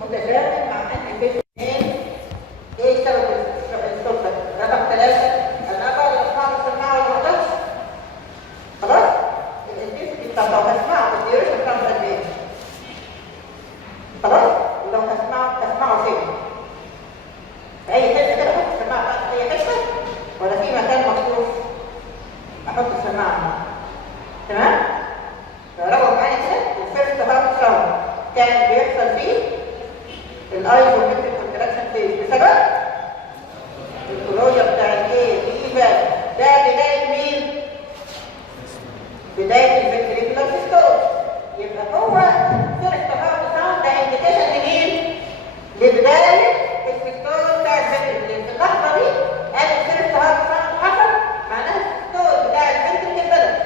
متزامن مع ان البيت ايه سبب الصوت ده؟ رقم 3 انا بقى اسمع السماعه ولا ما اقدرش؟ خلاص؟ الانتنسيتي بتاع لو هسمعه الديوريشن بتاعه قد ايه؟ خلاص؟ لو هسمعه فين؟ في اي حته كده احط السماعه بتاعتي في اي حته ولا في مكان مخصوص احط السماعه؟ تمام؟ فراجعوا معايا كده الفيرست هارت ساوند كان بيحصل فيه الايزومتريك كونتراكشن فيز بسبب الكلوجر بتاع الايه الايفال. ده بدايه مين؟ بدايه الفنتريكولار سيستول. يبقى هو فيرست هارت ساوند ده انديكيشن لمين؟ لبدايه السيستول بتاع الفنتريكل. في اللحظه دي قال الفيرست هارت ساوند حصل معناها السيستول بتاع الفنتريكل بدأ.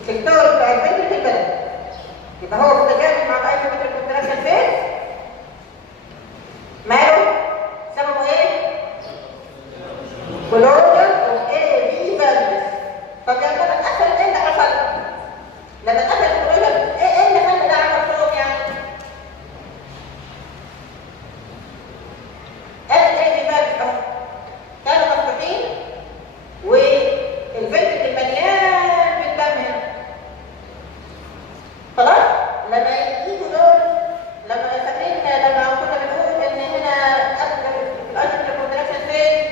السيستول بتاع الفنتريكل بدأ. يبقى هو متجاوب مع الايزومتريك كونتراكشن فيز. ماله؟ سببه ايه؟ كلوجر اوف اي في فالفز. طب لما اتقفل ايه اللي حصل؟ لما اتقفل الكلوجر ايه اللي خلى ده عمل صوت يعني؟ ادي الاي في فالفز اهو كانوا مفتوحين والفنتريكل مليان بالدم هنا. خلاص؟ لما يجوا دول لما فاكرين لما كنا بنقول ان هنا قبل الايزومتريك كونتراكشن فيز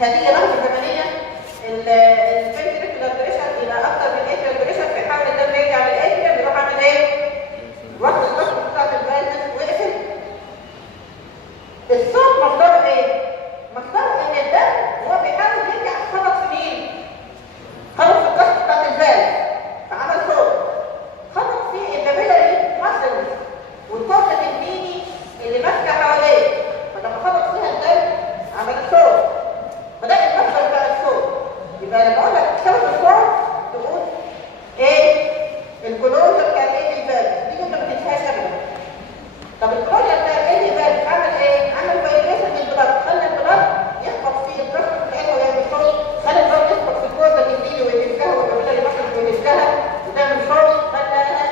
هذه لحظه زمنيه الفنتريكولار بريشر الى اكثر من اتريال بريشر فيحاول الدم يرجع للاتريال يروح عامل ايه؟ وقت الضغط بتاعت الفالفز وقفل. الصوت مصدره ايه؟ مصدره ان الدم وهو بيحاول يرجع خبط في مين؟ خبط في الضغط بتاعت الفالف فعمل صوت. خبط في الكابيلاري ماسلز والكورتة الميني اللي ماسكه حواليه فلما خبط فيها الدم عمل صوت. فده المصدر بتاع الصوت. يبقى لما اقول لك سبب الصوت تقول ايه؟ الكلوجر بتاع الايه فالف دي انت ما تنساهاش ابدا. طب الكلوجر بتاع الايه فالف عمل ايه؟ عمل فايبريشن للبلد خلى البلد يخبط في الضغط بتاعتها ويعمل صوت. خلى البلد يخبط في الكورتة الميني ويهزها والكابيلاري ماسلز ويهزها وتعمل صوت. خلاها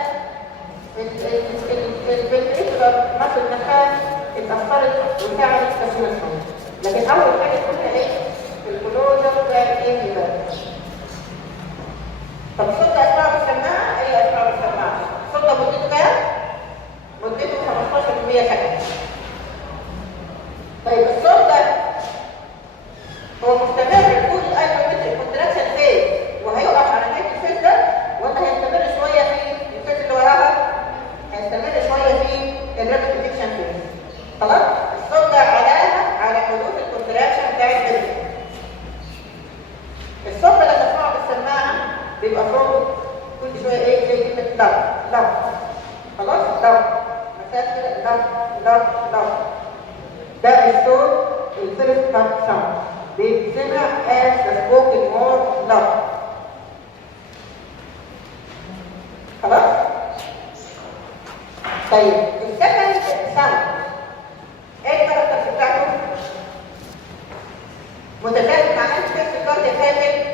الفنتريكولار ماسل نفسها اتأثرت وساعدت في تسمية الصوت. لكن أول حاجة قلنا إيه؟ الكلوجر بتاع الإيه فالف. طب الصوت ده أسمعه بالسماعة؟ أيوه أسمعه بالسماعة. الصوت ده مدته كام؟ مدته 15% سكند. طيب الصوت ده هو مستمر طول الايزومتريك كونتراكشن فيز وهيقف على نهاية الفيز ده ولا هيستمر شوية في الفيز اللي وراها؟ هيستمر شوية في الريبيتيشن فيز. خلاص؟ الصوت ده علامة على حدوث الكونتراكشن بتاع الفيز. الصوت ده لما تسمعه بالسماعة بيبقى صوت كل شوية ايه؟ زي كلمة ضغط ضغط. خلاص؟ ضغط. مسافة كده ضغط ضغط ضغط. ده الصوت الفيرست هارت ساوند. بيتسمع as the spoken word love. خلاص؟ طيب السكند ساوند ايه الكاركترز بتاعته؟ متزامن مع الفيرست كاردياك هابت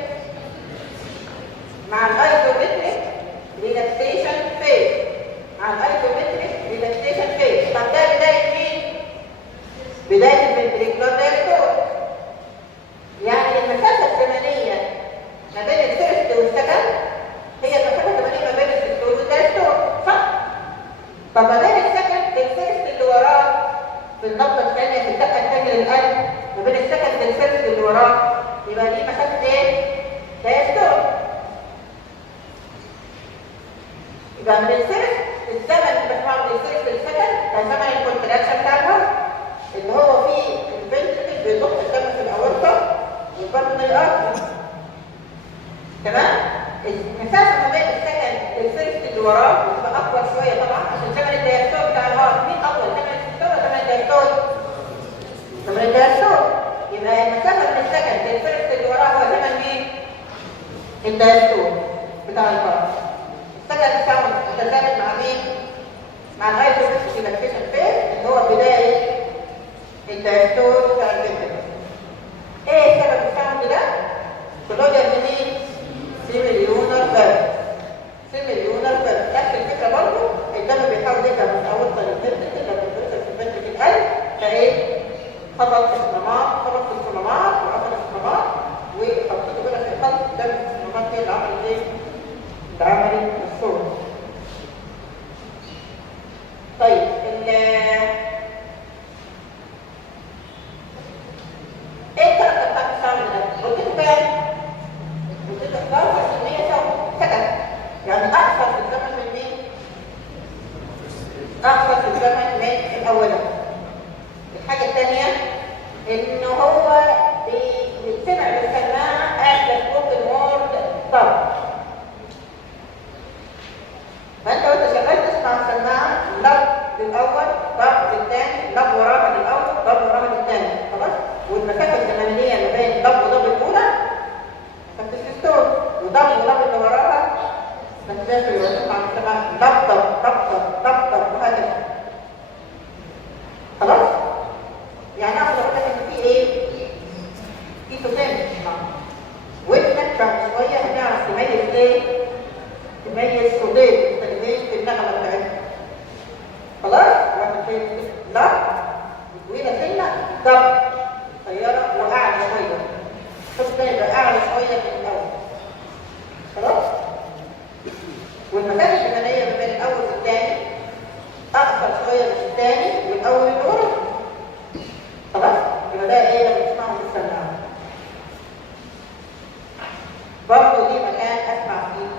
مع الايزومتريك ريلاكسيشن فيز. مع الايزومتريك ريلاكسيشن فيز. طب ده بداية مين؟ بداية الفنتريكولار دايستول. يعني المسافة الزمنية ما بين الفيرست والسكند هي المسافة الزمنية ما بين السيستول والدايستول، صح؟ طب ما بين السكند الفيرست اللي وراه في النقطة الثانية في الدقة الثانية للقلب ما بين السكند والفيرست اللي وراه يبقى دي مسافة ايه؟ دايستول. يبقى من الفيرست الزمن اللي بسمعه من الفيرست للسكند ده زمن الكونتراكشن بتاع الهارت اللي هو فيه الفنتريكل بيضخ الدم في الاورطة والبطن الارضي. تمام؟ المسافة ما بين السكند والفيرست اللي وراه بتبقى اكبر شوية طبعا عشان زمن الدايستول بتاع الهارت. مين اطول؟ زمن السيستول ولا زمن الدايستول؟ زمن الدايستول. يبقى المسافة من السكند للفيرست اللي وراه هو زمن مين؟ الدايستول بتاع الهارت. السكند ساوند متزامن مع مين؟ مع الايزومتريك ريلاكسيشن فيز اللي هو بداية الدايستول بتاع الفنتريكل. ايه سبب الساوند ده؟ خبط في الصمامات، خبط في الصمامات وقفل الصمامات وحطيته كده في خط قدام الصمامات هي اللي عملت ايه؟ اللي عملت الصوت. طيب ايه الكاركتر بتاعت الساوند ده؟ قلت له كام؟ قلت له 11% سكند، يعني اقصر في الزمن من مين؟ اقصر في الزمن من الاولى. الحاجه الثانيه ان هو بيتسمع بالسماعه اخر صوت الورد ضرب. فانت وانت شغال تسمع السماعه لب للاول، ضرب للثاني، لب وراها للاول، ضرب وراها للثاني، خلاص؟ والمسافه الزمنيه ما بين ضرب وضرب الاولى فتستور، وضرب وضرب اللي وراها فتسافر وتسمع السماعه ضبطه ضبطه ضبطه وهكذا. خلاص؟ يعني اقدر اقول لك ان في ايه؟ في صوتين بتسمعهم. ودنك بعد شويه هتعرف تميز ايه؟ تميز صوتين مختلفين في النغمه بتاعتهم. خلاص؟ واحد فين؟ لا طويله سنه ضبط سياره واعلى شويه. الصوت الثاني يبقى اعلى شويه من الاول. خلاص؟ والمسافه الزمنيه ما بين الاول والثاني اقصر شويه من الثاني والاول الاولى. خلاص؟ يبقى ده ايه لما تسمعه في السماعه. برضه دي مكان اسمع فيه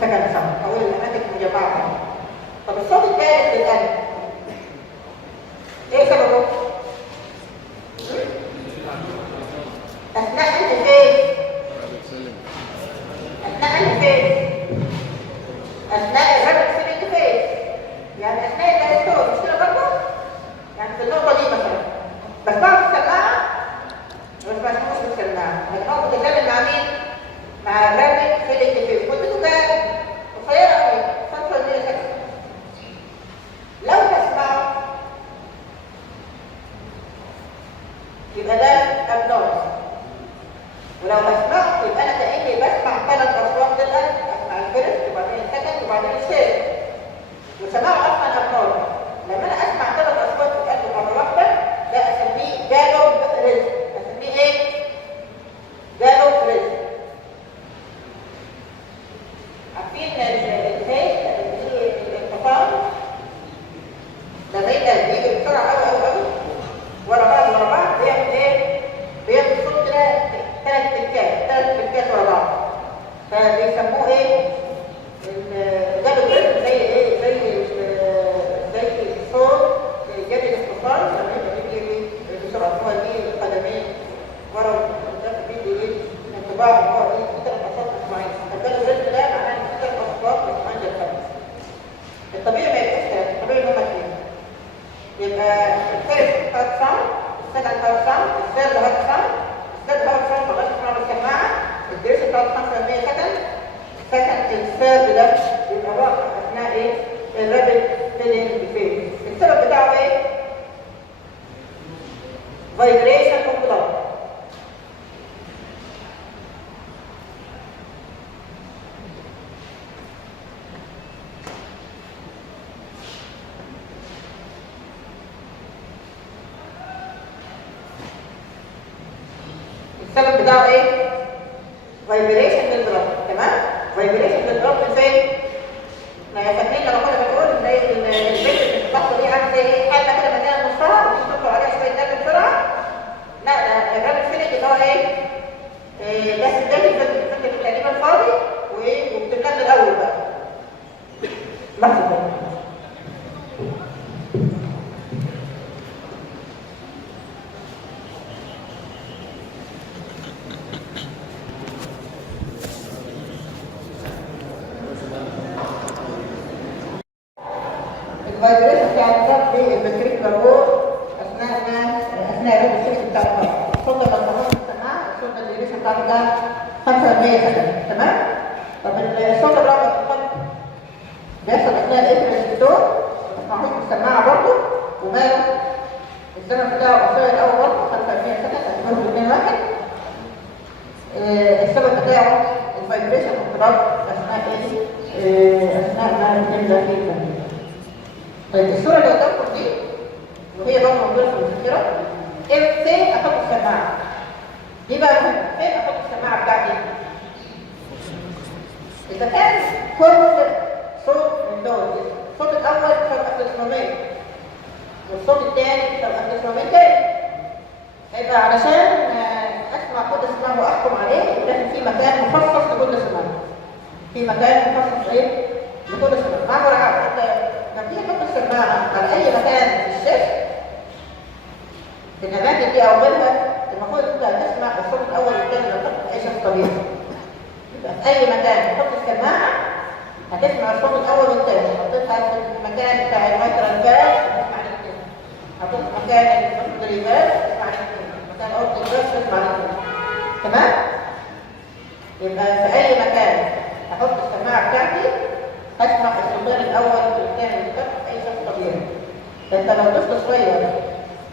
سكن سمع، اقول الاماكن مجمعه. طب الصوت الثالث للقلب ايه سببه؟ اثناء انت فين؟ اثناء انت فين؟ اثناء الربط في انت فين؟ يعني اثناء الدايستول مش كده برضه؟ يعني في النقطه دي مثلا بسمعه في السماعه ما بسمعوش في السماعه، هتقعد تتكلم مع مين؟ مع الربط في الانتفاع مدته كام؟ قصيره قوي 25 سكند. لو بسمعه يبقى ده ابنورمال، ولو بسمعه يبقى انا كاني بسمع 3 اصوات للقلب، اسمع الفيرست وبعدين السكند وبعدين الثالث، وسماعه اصلا ابنورمال. لما انا اسمع 3 اصوات في القلب مره واحده ده اسميه جالوب ريزم. اسميه ايه؟ جالوب ريزم. عارفين الهيك الانقطاع لما يبقى بيجي بسرعه قوي قوي قوي ورا بعض بيعمل ايه؟ بيعمل صوت كده 3 تكات ورا بعض، فبيسموه ايه؟ الجالوب ريزم. زي ايه؟ زي الصوت جالب الاختصار لما يبقى بيجي بسرعه. هو دي القدمين ورا قدام بيجي ايه؟ انطباع هو ايه؟ في 3 اصوات اسماعيل. الجالوب ريزم ده معناه ان في 3 اصوات اسماعيل للخمس. الطبيعي ما يبقاش 3، الطبيعي ان هم 2. يبقى الفيرست هارت ساوند، السكند هارت ساوند، الثيرد هارت ساوند. الثيرد هارت ساوند خلاص اسمعه بالسماعه، الدرس بتاعت 5% سكند. السكند الثيرد ده يبقى واقع اثناء ايه؟ الرابد فيلينج فيز. السبب بتاعه ايه؟ فايبريشن اوف بلاد. السبب بتاعه ايه؟ فايبريشن للبلاد. تمام؟ فايبريشن للبلاد من فين؟ ما فاكرين لما كنا بنقول زي البنت اللي بتحصل دي عامله زي ايه؟ حاجه كده مليانه نصها وتدخل عليها شويه دم بسرعه. لا ده الرابط فينك اللي هو ايه؟ بس الدم الفينك تقريبا فاضي وبتبقى من الاول بقى. لحظه. الفايبريشن بتاع الضغط دي الفنتريكولار وول اثناء الريد السيكس بتاع الضغط. الصوت لما تخرج السماعه الصوت الديوريشن بتاعته ده 5% سكند. تمام؟ طب الصوت الرابع في القلب بيحصل اثناء الانترستور، ما تسمعوش بالسماعه برضه، وماله؟ الزمن بتاعه قصير قوي برضه 5% سكند، هتكون 2-1. السبب بتاعه الفايبريشن والضغط اثناء ايه؟ اثناء ما بنبدا فيه. طيب الصوره اللي قدامكم دي وهي برضه موجوده في المذكره. فين احط السماعه؟ دي بقى مهمه، فين احط السماعه بتاعتي؟ اذا كان كل صوت من دول، الصوت الاول فرق اسمامين والصوت الثاني فرق اسمامين تاني، يبقى علشان اسمع كل سماع واحكم عليه لازم في مكان مخصص لكل سماع. في مكان مخصص ايه؟ لكل سماع. مع مراعاه لما تيجي تحط السماعه على اي مكان في الشاشه في الاماكن دي او غيرها، المفروض انت تسمع الصوت الاول والثاني لو تحط اي شيء طبيعي. يبقى في اي مكان تحط السماعه هتسمع الصوت الاول والثاني. حطيتها في المكان بتاع المايكرو فاز تسمع الاثنين. حطيتها في مكان الدريفاز تسمع الاثنين. مكان اوضه الجلسه تسمع الاثنين. تمام؟ يبقى في اي مكان احط السماعه بتاعتي هسمع الصوتين الاول والثاني والثالث اي شيء طبيعي. انت لو ضفت شويه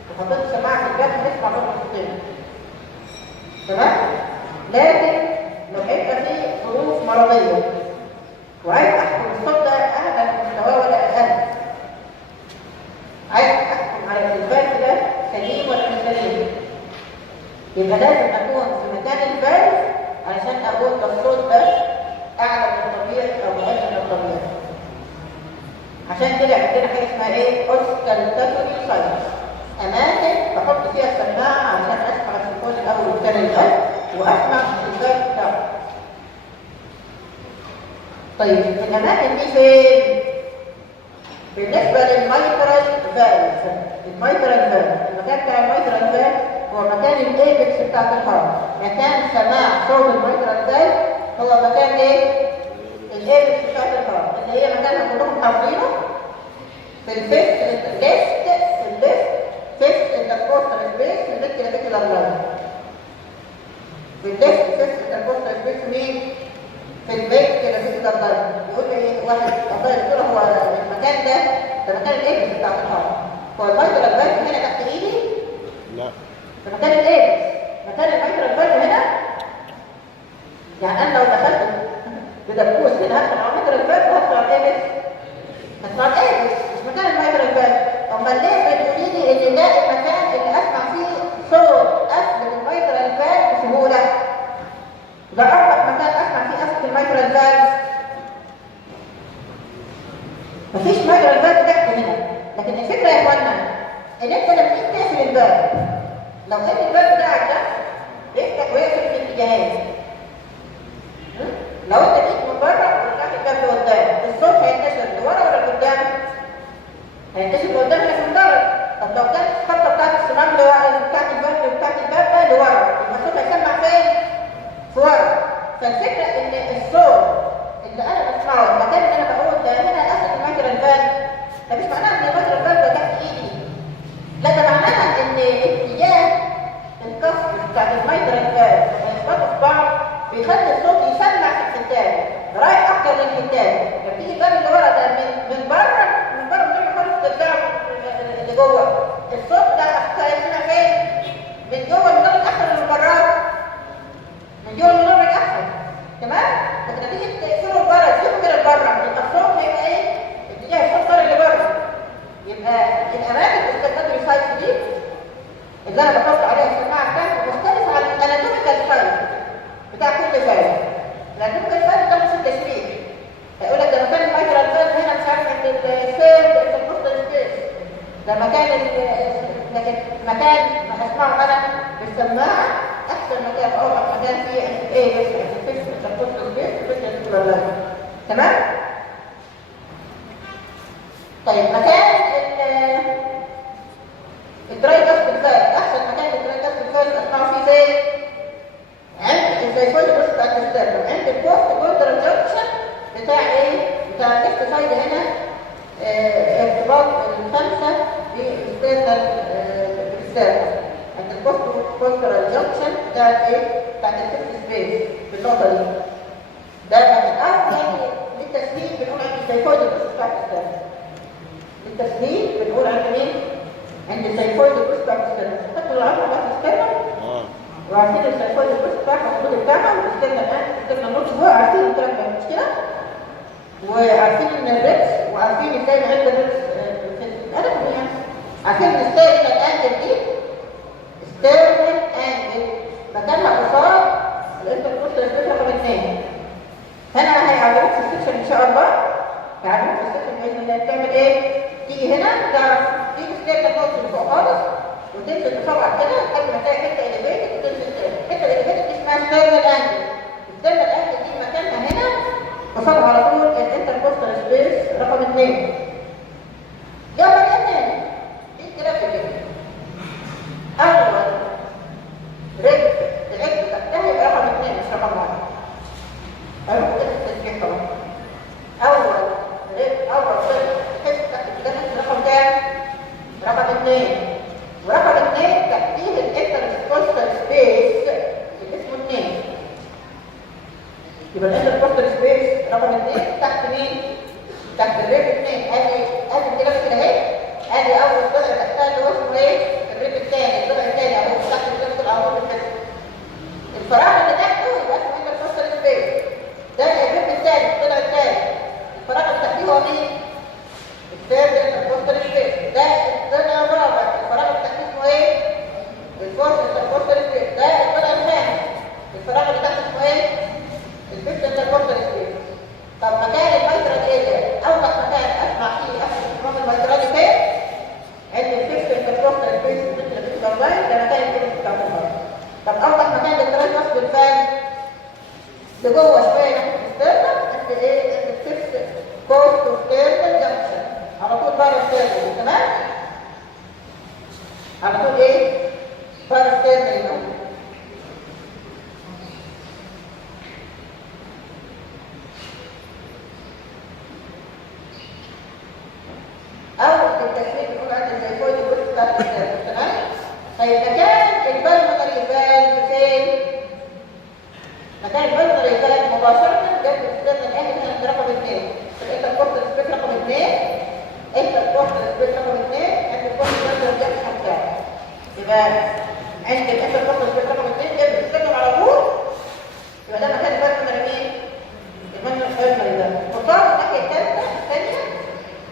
وحطيت السماعه في الجنب هتسمع برضه الصوتين. تمام؟ لكن لو هيبقى في ظروف مرضيه وعايز احكم الصوت ده اعلى من مستواه ولا اقل، عايز احكم على الفاز ده سليم ولا مش سليم، يبقى لازم اكون في مكان الفاز علشان اقول ده الصوت ده اعلى من الطبيعي او اقل من الطبيعي. عشان كده عندنا حاجه اسمها ايه؟ اوسكالتاتوري ساينس، اماكن بحط فيها السماعه عشان اسمع الصوت الاول والثاني الغد واسمع الفاز بتاعه. طيب الاماكن دي فين؟ بالنسبه للمايترال فالف، المايترال فالف، المكان بتاع المايترال فالف هو مكان الايبكس بتاعت الهارت. مكان سماع صوت المايترال فالف هو مكان ايه؟ الايبكس بتاعت الهارت، اللي هي مكانها كلهم حافظينه في الفيست فيست انتركوستال سبيس في الفيكتيلار لاين. في الليفت فيست انتركوستال سبيس مين؟ في البيت كده في الدرجات. يقول لي واحد الله يقول هو المكان ده مكان الايبكس بتاع الهارت. هو المايترال فالف هنا تحت ايدي؟ لا. في مكان الايبكس. مكان المايترال فالف هنا؟ يعني انا لو دخلت بدبوس هنا هدخل على المايترال فالف وهدخل على الايبكس؟ هدخل على الايبكس مش مكان المايترال فالف. امال ليه بتقولي لي ان ده المكان اللي اسمع فيه صوت قفل المايترال فالف بسهوله؟ ده أكتر مكان أسمع فيه قفل المايترال فالف. مفيش مايترال فالف تحت هنا، لكن الفكرة يا إخوانا إن أنت لما تيجي تقفل الباب، لو كان الباب بتاعك ده بيفتح ويقفل في اتجاهين، لو أنت جيت من بره ورجعت الباب لقدام، الصوت هينتشر لورا ولا لقدام؟ هينتشر لقدام ولا في مدرج. طب لو كانت الخطة بتاعت الصمام بتاعت الباب ده لورا، يبقى الصوت هيسمع فين؟ ورا. فالفكره ان الصوت اللي انا بسمعه المكان اللي انا بقوله ده هنا اصل المايترال فالف، ده مش معناها ان المايترال فالف ده تحت ايدي، لا ده معناها ان اتجاه الكسر بتاع المايترال فالف لما يخبطوا في بعض بيخلي الصوت يسمع في الحتان رايح اكتر من الحتان. لما تيجي الباب اللي ورا ده من بره من خالص ترجع اللي جوه، الصوت ده هيسمع فين؟ من جوه المدرج اكتر من بره. من جوه المدرج احسن. تمام؟ لكن لما تيجي تقفله لبره تشوفه كده لبره يبقى الصوت هيبقى ايه؟ اتجاه الصوت طالع لبره. يبقى الاماكن السكندري سايت دي اللي انا بحط عليها السماعه بتاعتي مختلفه عن الاناتوميكال سايت بتاع كل فايل. الاناتوميكال سايت ده مش التشريح. هيقول لك ده مكان المايترال فالف هنا مش عارف عند السيرد الكوستال سبيس. ده مكان لكن مكان ما اسمعه انا بالسماعه احسن مكان او مكان فيه ايه بس الفيكس الكوستال سبيس الفيكس الكوستال. تمام؟ طيب مكان الدراي كاست الفالف، احسن مكان الدراي كاست الفالف اسمعه فيه فين؟ عند الزيفويد بوست بتاع الكاستر، عند البوست كونتر جنكشن بتاع ايه؟ بتاع الليفت سايد هنا. ارتباط الخمسه بالاستاذ بالسيرفر عند البوست كونتر جنكشن بتاع ايه؟ بتاع الفيكس سبيس في النقطه دي. ده مكان يعني للتسهيل بنقول عند الزيفويد بوست بتاع الكاستر. للتسهيل بنقول عند مين؟ عند الزيفويد بوست بتاع الكاستر. فاكروا العظمه بتاعت الكاستر؟ وعارفين الزيفويد بوست بتاعها الحدود بتاعها والاستاذ الان استاذ النص هو عارفين الكلام ده مش كده؟ وعارفين ان الريكس وعارفين ازاي نعد الريكس في الادب يعني عشان الستيرنال انجل دي ستيرنال انجل مكانها قصاد الانتركوستال سبيس رقم 2. هنا هيعلموك في السكشن ان شاء الله، هيعلموك في السكشن باذن الله تعمل ايه؟ تيجي هنا تعرف تيجي ستيرنال نوتس اللي فوق خالص وتنزل بسرعه كده لحد ما تلاقي حته اليفيتد وتنزل تاني. الحته اليفيتد دي اسمها ستيرنال انجل. الستيرنال انجل دي مكانها هنا قصاد على طول الانتركوستال سبيس رقم 2. يلا نعمل دي كده كده. اول رجل تحتها يبقى رقم 2 مش رقم 1. ايوه كده التسجيل طبعا. اول رجل تحت تحت الجنب رقم كام؟ رقم 2. ورقم 2 تحتيه الانتركوستال سبيس اللي اسمه 2. يبقى الانتركوستال سبيس رقم 2 تحت مين؟ تحت الرجل 2. ادي كده كده اهي. ادي اول ضلع تحتها اللي هو اسمه ايه؟ الرجل الثاني، الضلع الثاني اهو تحت الجنب العمود الكسر. الفراغ اللي تحته يبقى اسمه انتركوستال سبيس. ده الرجل الثاني، الضلع الثاني. الفراغ اللي تحتيه هو مين؟ الثالث انتركوستال سبيس. ده الضلع الرابع، الفراغ اللي تحتيه اسمه ايه؟ الفورث انتركوستال سبيس. ده الضلع الخامس، الفراغ اللي تحته اسمه ايه؟ الفيفث انتركوستال سبيس. طب مكان الميترال اريا اوضح مكان اسمع فيه اخر الصمام الميترالي فين؟ عند الفيفث انتركوستال سبيس مثل الفيكتور لاين، ده مكان الفيفث انتركوستال. طب اوضح مكان للترايكوس بالفان لجوه شويه ناحيه الستيرنم عند ايه؟ عند الفيفث كوست ستيرنال جنكشن على طول بره الستيرنال. تمام؟ على طول ايه؟ بره الستيرنال. او التشريح بنقول عند الزيكويد الجزء بتاع الستيرنال. تمام؟ طيب مكان البلمونري فالف فين؟ مكان البلمونري فالف مباشره جنب الستيرنال انجل عند رقم 2. الانتركوستال سبيس رقم 2. الانتركوستال سبيس رقم 2 عند الكوستال جنكشن بتاعه. يبقى عند الانتركوستال سبيس رقم 2 جنب الستيرنال على طول. يبقى ده مكان البلمونري مين؟ البلمونري ده. قصاد الناحيه الثانيه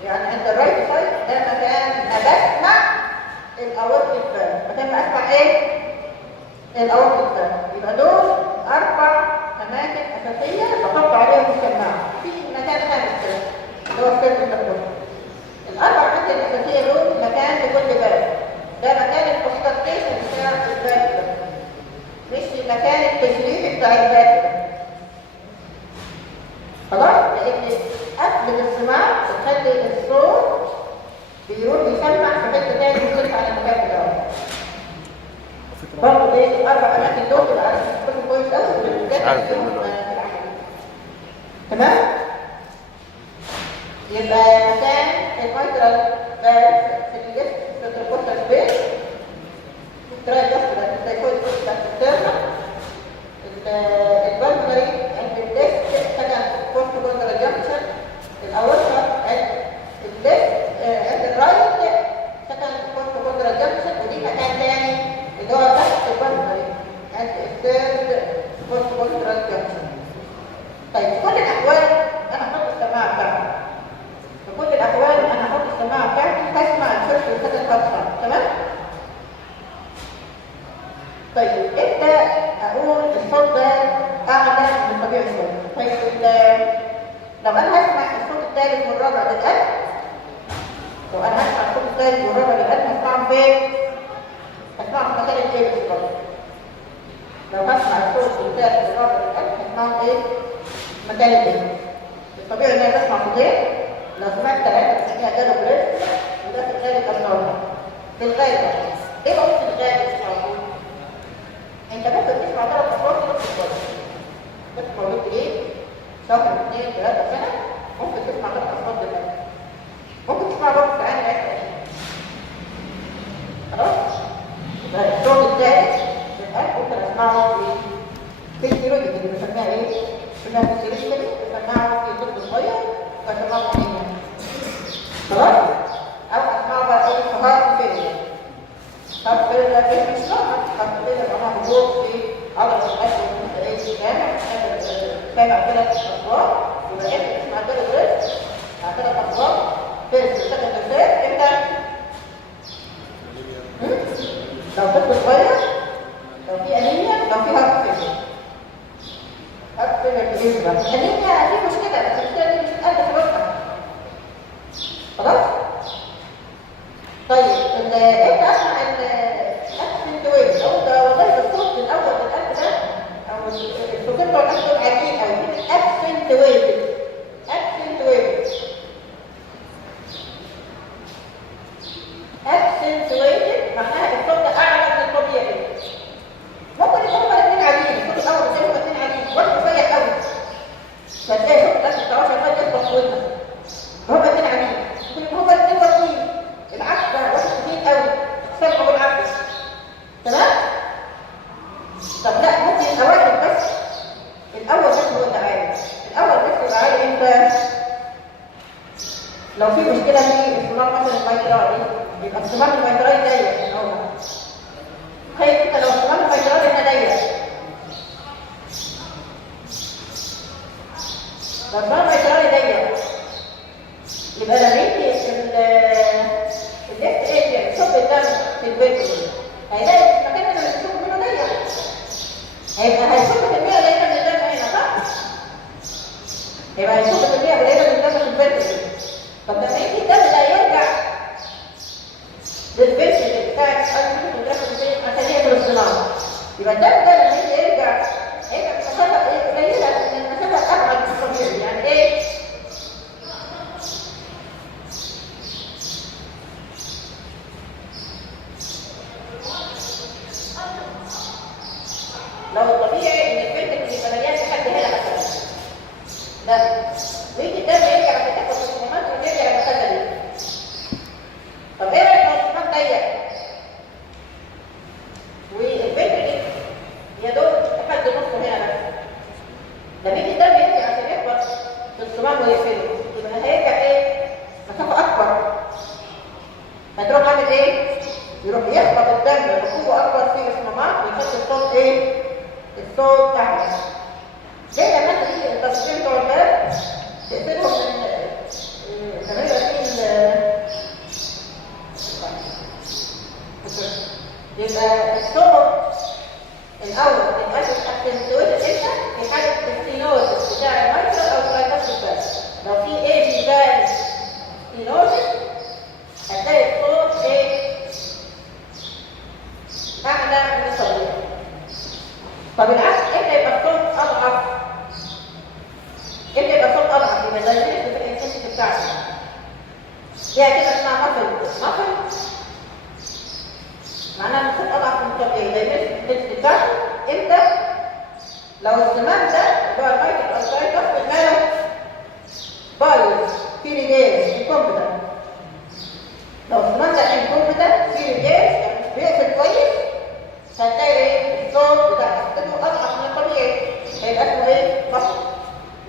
يعني عند الرايت سايد ده مكان بسمع الاورتيك فالف. مكان بسمع ايه؟ الاورتيك فالف. يبقى دول 4 اماكن اساسيه بحط عليهم السماعه. في مكان خامس كده اللي هو السيرفس انتركوستال. ال4 اماكن الاساسيه دول مكان لكل فالف. ده مكان الكونستركشن بتاع الفالف ده، مش مكان التشريح بتاع الفالف ده. خلاص؟ لان قفل السماع بتخلي الصوت بيروح يسمع في حته تاني ويطلع على المكان بتاعه. برضه ايه ال4 اماكن دول تبقى عارف تفكروا كويس قوي. تمام؟ يبقى مكان الميترال فالف في الليفت في الانتركوستال سبيس، الترايكوستال الزيكويد بتاعت الستيرنم، البلمونري عند الليفت سكند كوست كوندرال جنكشن، الاورطه عند الليفت عند الرايت سكند كوست كوندرال جنكشن. ودي مكان ثاني اللي هو تحت البلمونري عند الثيرد كوست كوندرال جنكشن. طيب في كل الاحوال انا هحط السماعه بتاعتي. في كل الاحوال انا هحط السماعه بتاعتي هسمع الفيرست والسكند فتره. تمام؟ طيب امتى اقول الصوت ده اعلى من طبيعي الصوت؟ طيب لو انا هسمع الصوت الثالث والرابع للقلب، لو انا هسمع الصوت الثالث والرابع للقلب هسمعهم فين؟ هسمعهم في مكان الكيبس برضه. لو هسمع الصوت الثالث والرابع للقلب هسمعهم ايه؟ مكان الكيبس. الطبيعي ان انا بسمع صوتين. لو سمعت 3 بسميها جالو بريس، وده في الغالب النهارده. في الغالب ايه بقول في الغالب مش موجود؟ انت ممكن تسمع 3 اصوات في نفس الوقت. بس موجود ايه؟ شهر 2 3 سنه ممكن تسمع 3 اصوات دلوقتي. ممكن تسمع برضه في عين العين. خلاص؟ يبقى الصوت الثالث الان ممكن اسمعه في السيرولوجي اللي بنسميها ايه؟ بنسميها في السيرولوجي بسمعه في طب صغير بسمعه في عين. خلاص؟ او اسمعه بقى ايه في هارت فيلير. هارت فيلير ده مش نقط، هارت فيلير معناها هبوط في عضله القلب والمنتجات الجامع سامع 3 اصوات. يبقى انت تسمع كده بريس مع 3 اصوات فيرست سكند ثيرد. امتى؟ لو طفل صغير، لو في انيميا، لو في هارت فيلر. هارت فيلر بالنسبه الانيميا في مشكله، بس المشكله دي مش قادره تحلها. خلاص؟ طيب امتى اسمع الاكسنت ويف؟ او ده والله الصوت الاول للقلب ده او الصوتين بتوع القلب دول عاديين قوي. اكسنت ويف، اكسنت ويف، اكسنت ويف معناها الصوت ده اعلى من الطبيعي. ممكن يكونوا الاثنين عاديين، الصوت الاول والثاني هما الاثنين عاديين، واحد رفيع قوي فتلاقي صوت القلب بتاعه شغال يخبط في ودنك، هما الاثنين عاديين. ممكن هما الاثنين واطيين، العكس ده واحد شديد قوي سمعه بالعكس. تمام؟ طب لا، ممكن الاول بس، الاول بس هو اللي عالي. الاول بس يبقى عالي امتى؟ لو في مشكله في استمرار مثلا الميترالي، يبقى استمرار الميترالي ضيق هنا اهو. تخيل انت لو استمرار الميترالي هنا ضيق، لو استمرار الميترالي ضيق يبقى لما يجي الليفت ايدج صب الدم في البيت هيلاقي المكان اللي بيصب منه ضيق، هيصب كميه قليله من الدم هنا، صح؟ يبقى هيصب كميه قليله من الدم في البيت. طب لما يجي الدم ده يرجع للبيت بتاعك عشان يعمل الصناعه، يبقى الدم ده لما يجي يرجع هيبقى مسافه قليله، المسافه ابعد من الطبيعي. يعني ايه؟ لو الطبيعي ان البنت اللي يبقى مليان لحد هنا مثلا، لا ويجي الدم يرجع في تاخد الهرمونات ويرجع المسافه دي. طب ايه رايك لو الصمام ضيق والبنت دي يا دوب لحد نصه هنا بس، لما يجي الدم يرجع عشان يخبط في الصمام ويقفله، يبقى هيرجع ايه؟ مسافه اكبر. فتروح عامل ايه؟ يروح يخبط الدم بقوه اكبر في الصمامات ويخلي الصوت ايه؟ الصوت اعلى. زي لما انت تيجي التصوير بتوع الباب تقفلهم من لما يبقى فيه يبقى الصوت الاول يبقى اكسنتويتد امتى؟ في حاله الستينوزس بتاع المايكرو او ترايكاسيس. لو في ايه فيزال ستينوزس هتلاقي الصوت ايه؟ اعلى من الطبيعي. طب العكس امتى يبقى الصوت اضعف؟ امتى يبقى الصوت اضعف؟ يبقى زي في الانتنسيتي بتاعته. فيها كده اسمها مفل معناها ان الصوت اضعف من الطبيعي. زي في الانتنسيتي بتاعته امتى؟ لو الزمان ده اللي هو المايكرو ارترايتس بتاعه بايظ في ريجيز انكومبتنت. لو الزمان ده انكومبتنت في ريجيز بيقفل كويس، هتلاقي ايه؟ الصوت بتاع حسيته اضعف من الطبيعي، هيبقى اسمه ايه؟ مصر.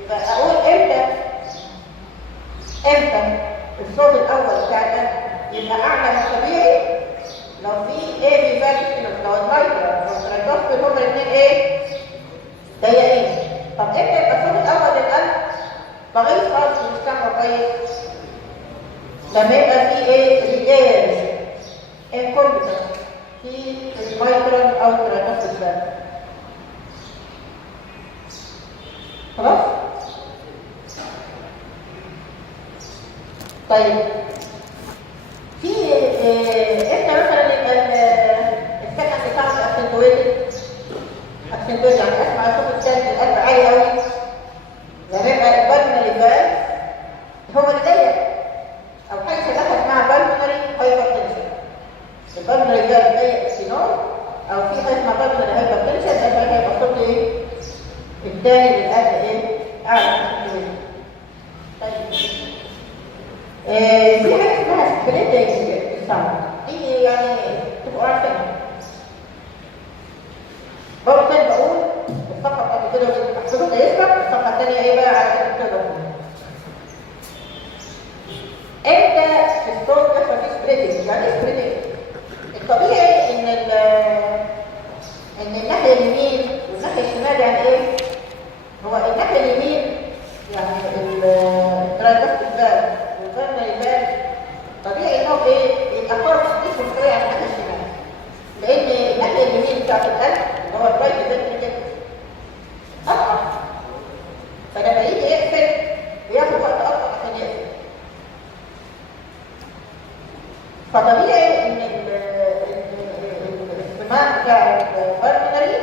يبقى اقول امتى الصوت الاول بتاع ده يبقى اعلى من الطبيعي؟ لو في ايه بيفاكس، لو المايكرو او الترايكوستال هما الاثنين ايه؟ ضيقين. طب امتى يبقى الصوت الاول للقلب ضعيف خالص مش سامعه كويس؟ لما يبقى في ايه؟ ريجاز انكومبتنت في المايكرون او الترايكوستال. خلاص؟ طيب في امتى مثلا يبقى السكن بتاعه اكسنتويتد يعني اسمع الصوت الثاني القلب عالي قوي، لما يبقى البلمونري فالف هو اللي ضيق، او حاجه شبهها اسمها بالمونري هايبرتنشن. البلمونري فالف ضيق السينور، او في حاجه اسمها بالمونري هايبرتنشن، ده هيبقى الصوت ايه؟ الثاني للقلب ايه؟ اعلى من طيب في حاجه اسمها سبليتنج الساوند، دي يعني تبقوا عارفينها. برضه تاني بقول الصفحه بتاعت كده محسوبه يسرق، الصفحه الثانيه ايه بقى على كده؟ امتى في الصوت يحصل فيه سبليتنج؟ يعني ايه سبليتنج؟ الطبيعي ان الناحيه اليمين والناحيه الشمال يعني ايه؟ هو الناحيه اليمين يعني الترايكوستال فالف والبلمونري فالف طبيعي ان هو ايه؟ يبقى فرق جسمه شويه على الناحيه الشمال، لان بتاع البلمونري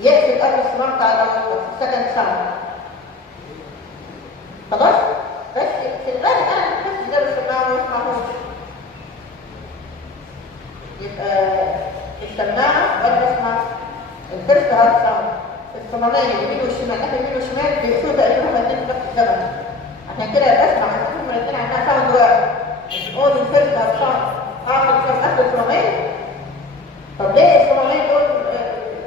يقفل قبل الصمام بتاع الاورطه في السكند ساوند. خلاص؟ بس في الغالب انا بحس ده بالسماعه وما اسمعهوش. يبقى السماعه ولا بسمع الفيرست هارت ساوند الصمامين اليمين والشمال، ناحيه اليمين والشمال بيقفلوا تقريبا هما الاثنين في نفس الزمن. عشان كده بسمع هتكون الاثنين عندها ساوند واحد. اقول الفيرست هارت ساوند اخر الصمامين. طب ليه الصمامين دول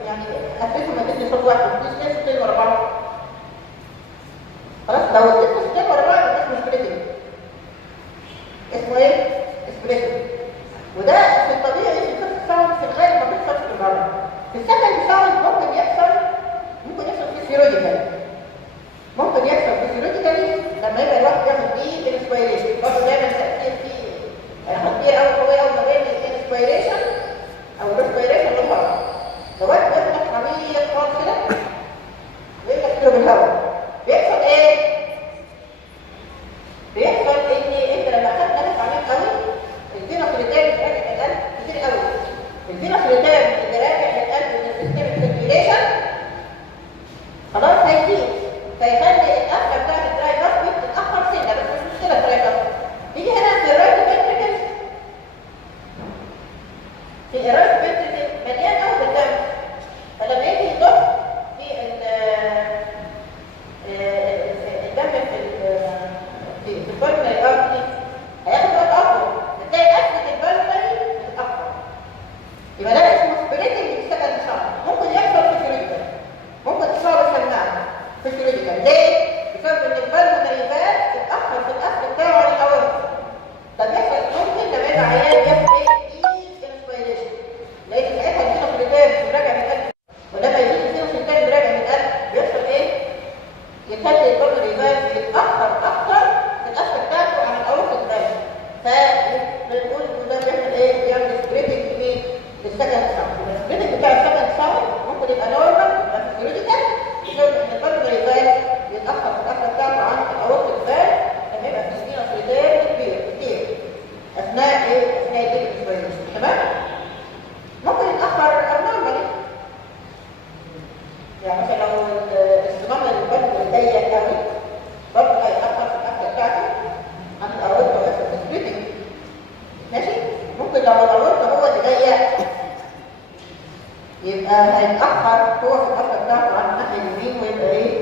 يعني قفلتهم اديتني صوت واحد؟ مفيش ليه صوتين ورا بعض. خلاص لو اديتني صوتين ورا بعض يبقى اسمه سبليتنج. اسمه ايه؟ سبليتنج. وده في الطبيعي في الفيرست ساوند في الغالب ما بيحصلش في البره. في السكند ساوند ممكن يحصل فيسيولوجيكالي. ممكن يحصل فيسيولوجيكالي لما يبقى الواحد ياخد دي انسبيريشن. برضه دايما تاثير فيه خطير قوي قوي قوي ما بين الانسبيريشن او الريسبيريشن والهواء. لو واحد بياخد عميق خالص كده ويبقى كده بالهواء بيحصل ايه؟ بيحصل ان انت لما اخدت نفس عميق قوي الفينوسيليتير بتاعك القلب كتير قوي. الفينوسيليتير اللي راجع للقلب من السيستم سيركيوليشن خلاص هيزيد فيخلي القفله بتاعت الدراي باسكت تتاخر سنه. بس مش مشكله الدراي باسكت تيجي هنا في الرايت فنتريكل. في الرايت فنتريكل مليان قوي بالدم، فلما يجي يضخ في الدم في البلمونري ارتري هياخد وقت اطول، هتلاقي قفله البلمونري بتتاخر. يبقى ده اسمه سبليتنج في السكند ساوند. ممكن يحصل في الفيريكال، ممكن تصاب السماعه فيسيولوجيكال. ليه؟ بسبب ان البلمونري فاز اتاخر في القفل بتاعه على الاورطه. طب يحصل ممكن لما يبقى عيان ياخد ايه؟ انسبيريشن، لان ساعتها الفينوسيليتير راجع من القلب، ولما يجي الفينوسيليتير راجع من القلب بيحصل ايه؟ يخلي البلمونري فاز يتاخر اكتر في القفل بتاعته عن الاورطه الثانيه. فبنقول ان ده بيعمل ايه؟ بيعمل سبريتنج في السكند ساوند. السبريتنج بتاع السكند ساوند ممكن يبقى نورمال يبقى فيسيولوجيكال بسبب ان البلمونري فاز يتاخر في القفله بتاعته عن الاورطه الثانيه لما يبقى في فينوسيليتير كتير اثناء الانسبيريشن. تمام؟ ممكن يتاخر ابنورمالي. يعني مثلا لو الصمام البلمونري ضيق قوي برضه هيتاخر في القفله بتاعته عن الاورطه ويحصل سبريتنج. ماشي؟ ممكن لو الاورطه هو اللي ضيق يبقى هيتاخر هو في القفله بتاعته عن الناحيه اليمين ويبقى ايه؟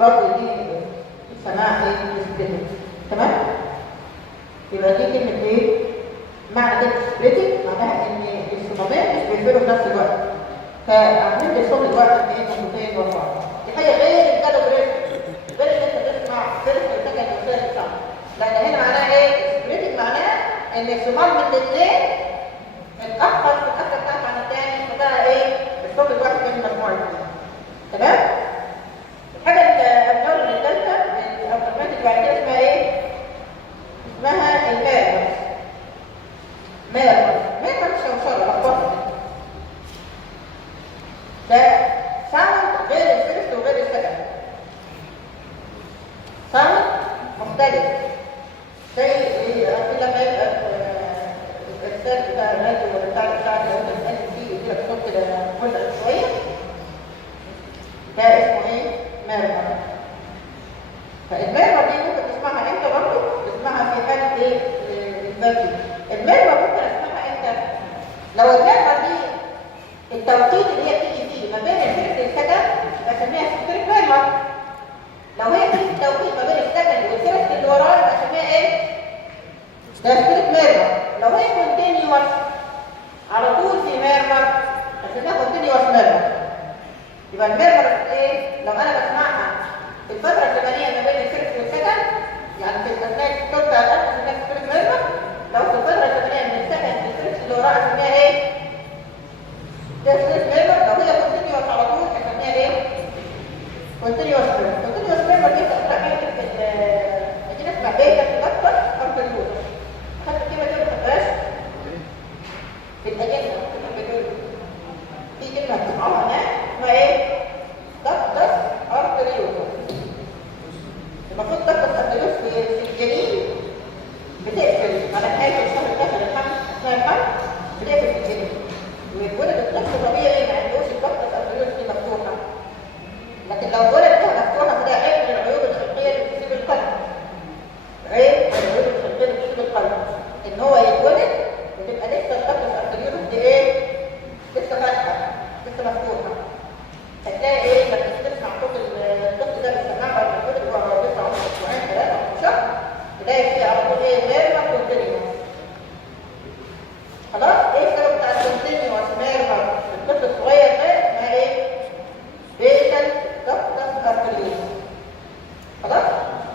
برضه دي سماع ايه؟ سبليتنج. تمام؟ يبقى دي كلمه ايه؟ معنى كلمه سبليتنج معناها ان الصمامين مش بيقفلوا في نفس الوقت، فعاملين بيصوم الوقت اثنين نقطتين ورا بعض. دي حاجه غير الكالوبريشن، غير ان انت تسمع فيرست وسكند وثالث ساوند. لان هنا معناها ايه؟ سبليتنج معناها ان الصمام من الاثنين اتاخر في القفله بتاعته عن الثاني، فده ايه؟ الصوت الواحد بين المجموعه الاثنين. تمام؟ الحاجه الابنورمال الثالثه الابنورمالات اللي بعد كده اسمها ايه؟ اسمها الميرمرز. ميرمرز شوشره لخبطه. ده ساوند غير الفيرست وغير السكند. ساوند مختلف زي لما يبقى الارسال بتاع الراديو ولا بتاع الاشعه اللي هو بيتقال فيه يجي لك صوت كده مولع شويه، ده اسمه ايه؟ ميرمر. فالميرمر دي ممكن تسمعها امتى برضه؟ تسمعها في حاله ايه؟ البرد. الميرمر ممكن اسمعها امتى؟ لو الميرمر دي التوقيت اللي هي بتيجي فيه ما بين الفيرست والسكند بسميها سيستريك ميرمر. لو هي بتيجي التوقيت ما بين السكند والفيرست اللي وراه بسميها ايه؟ ده سيستريك ميرمر. لو هي كونتينيوس على طول في ميرمر بسميها كونتينيوس ميرمر. يبقى الميرمر ايه؟ لو انا بسمعها في الفتره الزمنيه ما بين الفيرست والسكند، يعني في اثناء الصوت بتاع القلب بسميها سيستريك ميرمر. لو في الفتره الزمنيه من السكند للفيرست اللي وراها بسميها ايه؟ ده سيستريك ميرمر. لو هي كونتينيوس على طول بسميها ايه؟ كونتينيوس ميرمر. كونتينيوس ميرمر دي بتطلع حاجه في ادينا اسمها بيتا اكتر ارض اليوتر. خدت الكلمه دي ما بتحبهاش في الاجنه في كلمه بتسمعوها هناك اسمها ايه؟ دكتس ارتريوس. المفروض دكتس ارتريوس في الجنين بتقفل على نهايه الشهر الداخل الحمل اثناء الحمل، بتقفل في الجنين ويتولد الطفل طبيعي ما عندوش الضغط الارتريوس دي مفتوحه. لكن لو ولد فيها مفتوحه فده عيب من العيوب الخلقيه اللي بتصيب القلب. عيب من العيوب الخلقيه اللي بتصيب القلب ان هو يتولد وتبقى لسه الضغط الارتريوس دي ايه؟ لسه فاتحه، لسه مفتوحه. هتلاقي ايه لما تسمع صوت الطفل ده بيسمعه بعد ما يتولد وهو لسه عمره اسبوعين 3 او شهر، تلاقي فيه على طول ايه؟ غير كونتينيوس. خلاص؟ ايه السبب بتاع الكونتينيوس ميرمر؟ الطفل الصغير ده اسمها ايه؟ بيتال دكتس ارتريوس. خلاص؟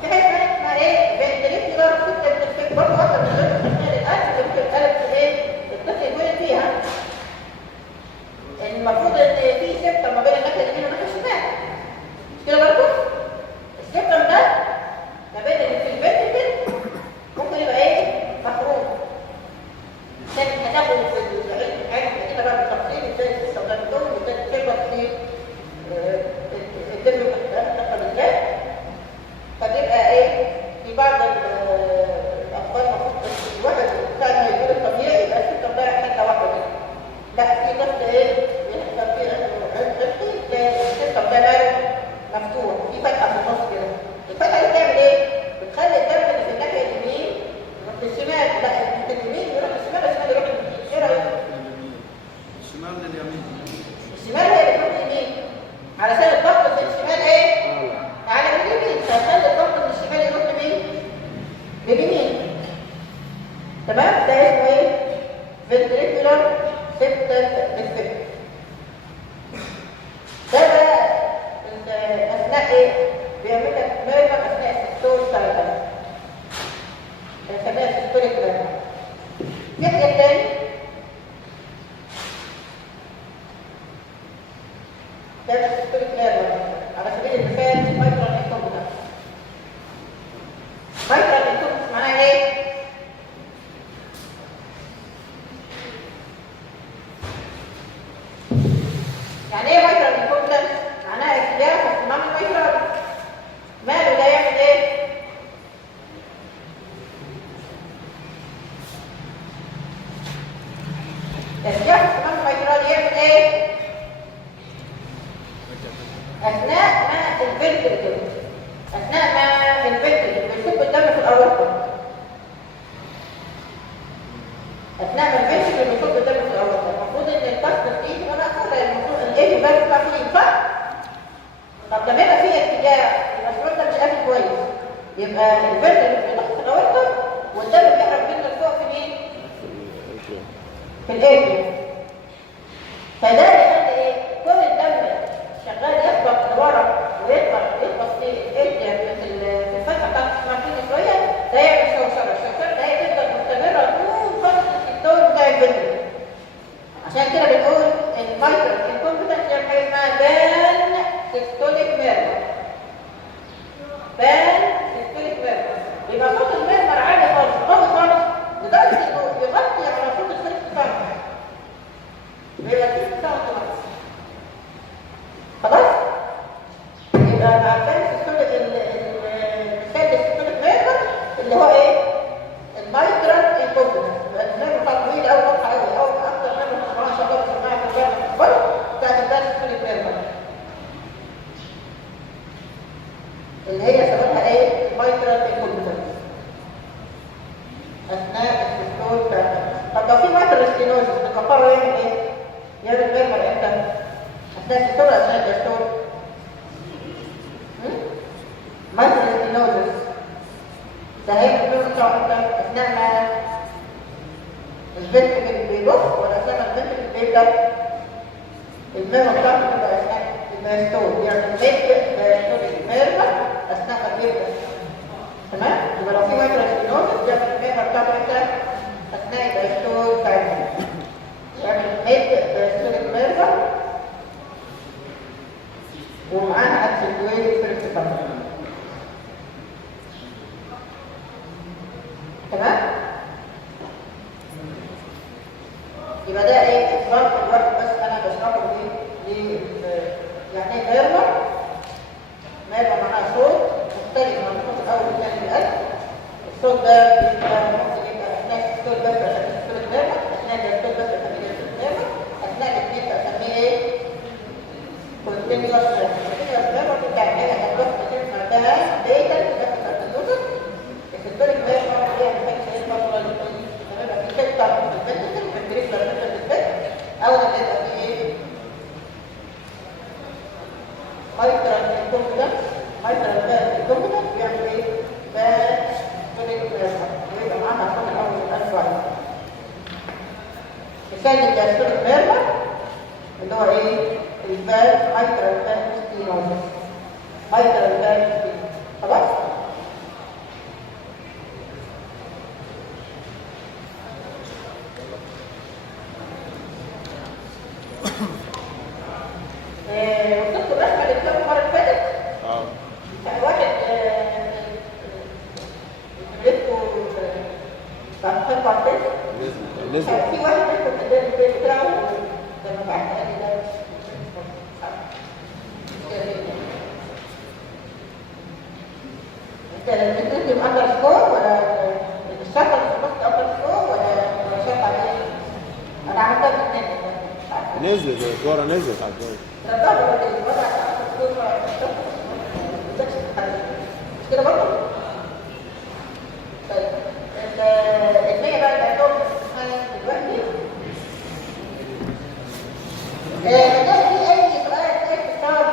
في حاجه اسمها ايه؟ فنتريكولار سيستم ديفكت، برضه واحده من غير تشغيل القلب اللي ممكن القلب ايه؟ الطفل يتولد فيها. المفروض ان في سيبتم ما بين الناحيه اليمين والناحيه الشمال. مش كده برضه؟ السيبتم ده ما بين في الفنتريكل ممكن يبقى ايه؟ مخروم. لكن هتاخد في العلم كده بقى بالتفصيل ازاي تستخدم الدم وازاي تشرب في الدم بتاعتها ازاي. فتبقى ايه؟ في بعض الاطفال المفروض الواحد ساعه ما يكون الطبيعي يبقى السيبتم ده حته واحده بس. لا في ضغط ايه؟ بيحصل فيه عرقي تلاقي السيستم ده ماله مفتوح، في فتحه في النص كده. الفتحه دي بتعمل ايه؟ بتخلي الدم اللي في الناحيه اليمين يروح للشمال، لا في اليمين يروح للشمال، الشمال يروح لليمين. ايه رايك؟ الشمال لليمين. الشمال هي اللي تروح لليمين علشان الضغط في الشمال ايه؟ على اليمين، فهتخلي الضغط من الشمال يروح لمين؟ لليمين. تمام؟ ده اسمه ايه؟ ventricular septal defect. ده بقى اثناء ايه؟ بيعمل لك ميرمر اثناء السيستول بتاع القلب. بنسميها سيستوليك ميرمر. في حاجه تاني ده السيستوليك ميرمر على سبيل المثال مايكرال انكومبتنس. مايكرال انكومبتنس معناها ايه؟ يعني ايه مايكرال انكومبتنس؟ معناها ارتجاع في اهتمام الميكرال. ماله ده يعمل ايه؟ ارتجاع في اهتمام الميكرال يعمل ايه؟ اثناء ما الفنتريكل بيصب الدم في الاورطه. اثناء ما الفنتريكل بيصب الدم في الاورطه المفروض ان الكاستر دي تبقى مقفوله، المفروض الايه يبقى مقفولين صح؟ طب لما يبقى في ارتجاع يبقى الشعور ده مش قافل كويس، يبقى الفنتريكل بيضغط في الاورطه والدم بيهرب منه لفوق في مين؟ في الايه. فده يخلي ايه؟ كل الدم شغال يخبط لورا ويخبط في الفتحه بتاعت السمارتين شويه، ده يعمل شوشره. الشوشره ده هي تفضل مستمره طول فتره السيستول بتاع الفنتريكل. عشان كده بنقول المايكرال انكومبتنس هي حاجه اسمها بان سيستوليك ميرمر. بان سيستوليك ميرمر بيبقى صوت الميرمر عالي خالص قوي خالص لدرجه انه بيغطي على صوت السلك بتاعه. بيبقى السلك بتاعه خلاص. خلاص؟ يبقى مع بان سيستوليك المثال السيستوليك ميرمر اللي هو ايه؟ المايكرال انكومبتنس. الميرمر بتاعه طويل قوي واضحه قوي قوي اكتر ميرمر سمعها شباب سمعها في الجامعه الكبار بتاعت البان سيستوليك ميرمر. اللي هي سببها ايه؟ مايكرال انكومبتنس اثناء السيستول بتاعتها. طب لو في مايكرال ستينوزس نكبره يعمل ايه؟ يعمل ميرمر امتى؟ اثناء السيستول ولا اثناء الديستول؟ مايكرال ستينوزس ده هيبقى الميرمر بتاعه امتى؟ اثناء ما الفنتريكل بيضخ ولا اثناء ما الفنتريكل بيبدا؟ الميرمر بتاعته بتبقى اثناء الديستول، يعني الديستوليك ميرمر اثناء ما بيبدا. تمام؟ يبقى لو في مايكرال ستينوزس ده الميرمر بتاعته امتى؟ اثناء الديستول بتاع الفنتريكل. يعني الديستوليك ميرمر ومعاها اكسنتويتد فيرست فانكشن. تمام؟ يبقى ده ايه؟ اصرار الواحد بس انا بشرحه ليه يعني ايه ميرمر؟ ميرمر معناها صوت مختلف عن الصوت الاول والثاني من القلب. الصوت ده بيبقى ممكن يبقى اثناء السيستول بس عشان السيستول ميرمر، اثناء الديستول بس عشان الديستول ميرمر، اثناء الاثنين بسميه أول ما يبقى فيه إيه؟ مايترال انكومبتنس، مايترال فالف انكومبتنس بيعمل إيه؟ فالفوليك ويبقى معاها عشان الأول يبقى شوية. مثال الجاستريك ميرما اللي هو إيه؟ الفالف مايترال فالف ستينوزس، مايترال فالف ستينوزس. خلاص؟ وصلت الرسمة اللي كانت المرة اللي فاتت؟ كان واحد جبته في بعضين كان في واحد منكم قدام البيت بتاعه لما بعت قال لي ده انت بتكتب اندر سكور ولا الشرطه اللي في النص اندر سكور ولا شرطه عاديه؟ انا عملتها في الاثنين. نزلت الكورة نزلت على الجو. مش كده برضه؟ طيب المية بقى اللي عندهم دلوقتي هتلاقي في أي سؤال في الكتاب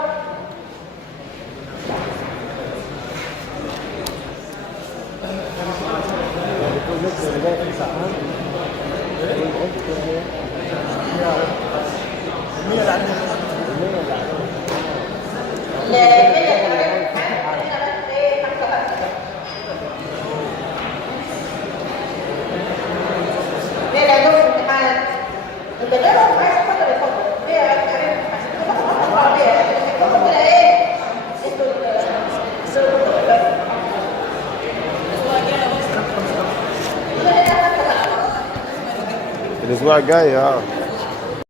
الأسبوع الجاي